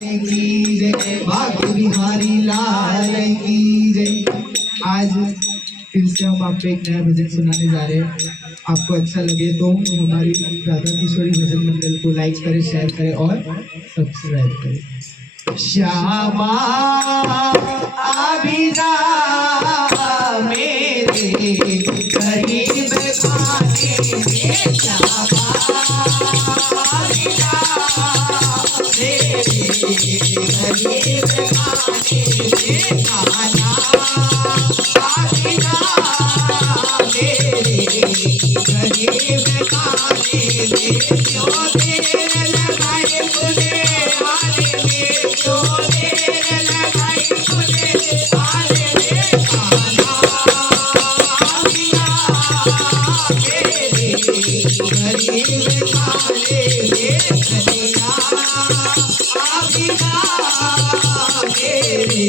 की जय, भाग्य बिहारी लाल की जय। आज फिर से हम आपको एक नया भजन सुनाने जा रहे हैं। आपको अच्छा लगे तो हमारी राधा किशोरी भजन मंडल को लाइक करें, शेयर करें और सब्सक्राइब करें। श्यामा अभिजा मेरे गरीब खाने में, श्यामा अभिजा मेरे गरीब खाने में, खाना अभिजा मेरे गरीब खाने में, क्यों देर लगाए मुझे आने में, क्यों देर लगाई मुझे आने में, खाना अभिजा मेरे गरीब खाने में, कन्या अभिजा मेरे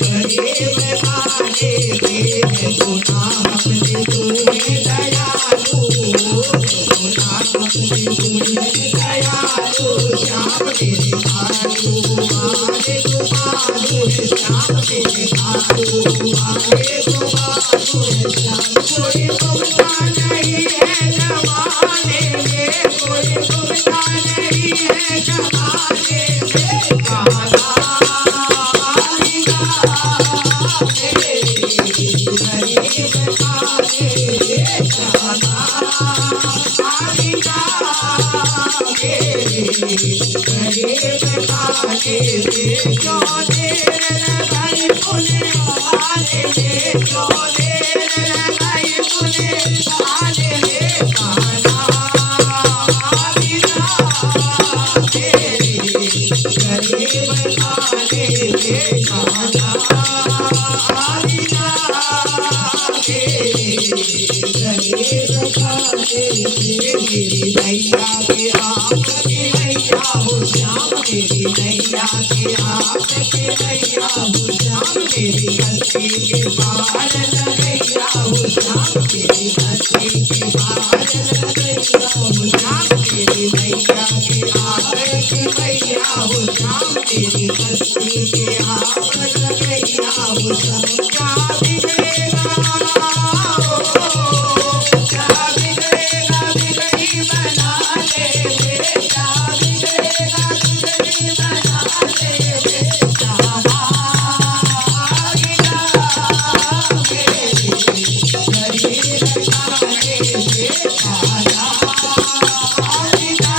गरीब खाने में, सुना अपने तुम्हें दयालु, सुना अपने तुम्हें दयालु, श्याम तेरे कालू आले गुबालू, श्याम तेरे कालू आले गुबालू, श्याम कोई गुमता नहीं है जमाने में, कोई गुमता नहीं है जमाने में, काला गरीब खाने में, काला गरीब खाने में, क्यों देर लगाई मुझे आने में, क्यों देर लगाई मुझे आने में, काला अभिजा मेरे गरीब खाने में, काला अभिजा मेरे गरीब खाने में, मेरी नैया के आप की नैया हो श्याम, मेरी नैया के आप की नैया हो श्याम, मेरी हस्ती के पार लगैया हो श्याम, मेरी हस्ती के पार लगैया हो श्याम, मेरी नैया के आप की नैया हो श्याम, मेरी हस्ती के आप लगैया हो श्याम, क्या बिगड़ेगा क्या बिगड़ेगा बिगड़ी बना ले बेटा, बिगड़ेगा बिगड़ी बना ले बेटा, अभिजा मेरे गरीब खाने में, काला अभिजा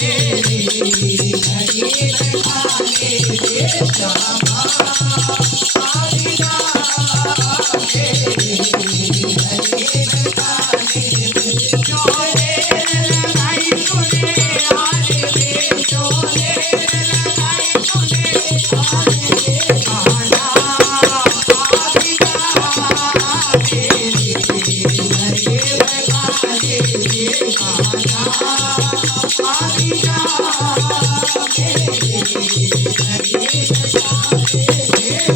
मेरे गरीब खाने में, श्यामा अभिजा मेरे गरीब खाने में, क्यों देर लगाई मुझे आने में, क्यों देर लगाई मुझे आने में, काला अभिजा मेरे गरीब खाने में, काला अभिजा मेरे गरीब खाने में,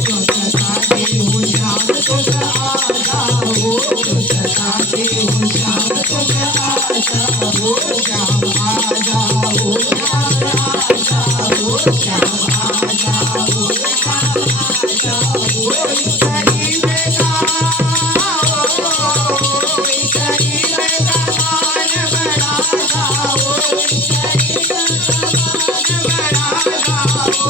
जो सताते हो श्याम तुम आ जाओ, जो सताते हो श्याम तुम आ जाओ, श्याम आ जाओ, श्याम आ जाओ, श्याम आ जाओ, श्याम आ जाओ, गरीब का गरीब का मान बढ़ा जाओ, गरीब का मान बढ़ा जाओ,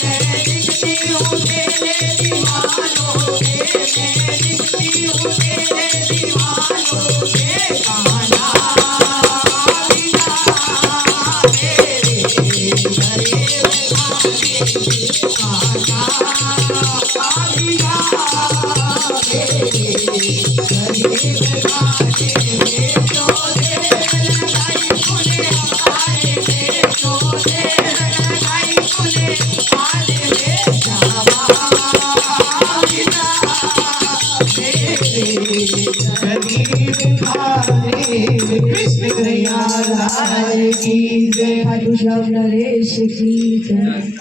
मैं दिखती हूँ तेरे दीवानों के, मैं दिखती हूँ तेरे दीवानों के, काला अभिजा मेरे गरीब खाने में, काला अभिजा मेरे गरीब खाने में, क्यों देर लगाई मुझे आने में, क्यों देर लगाई मुझे आने में, श्यामा अभिजा मेरे गरीब खाने में, कृष्ण कन्हैया लाल की जय, खाटू श्याम नरेश की जय।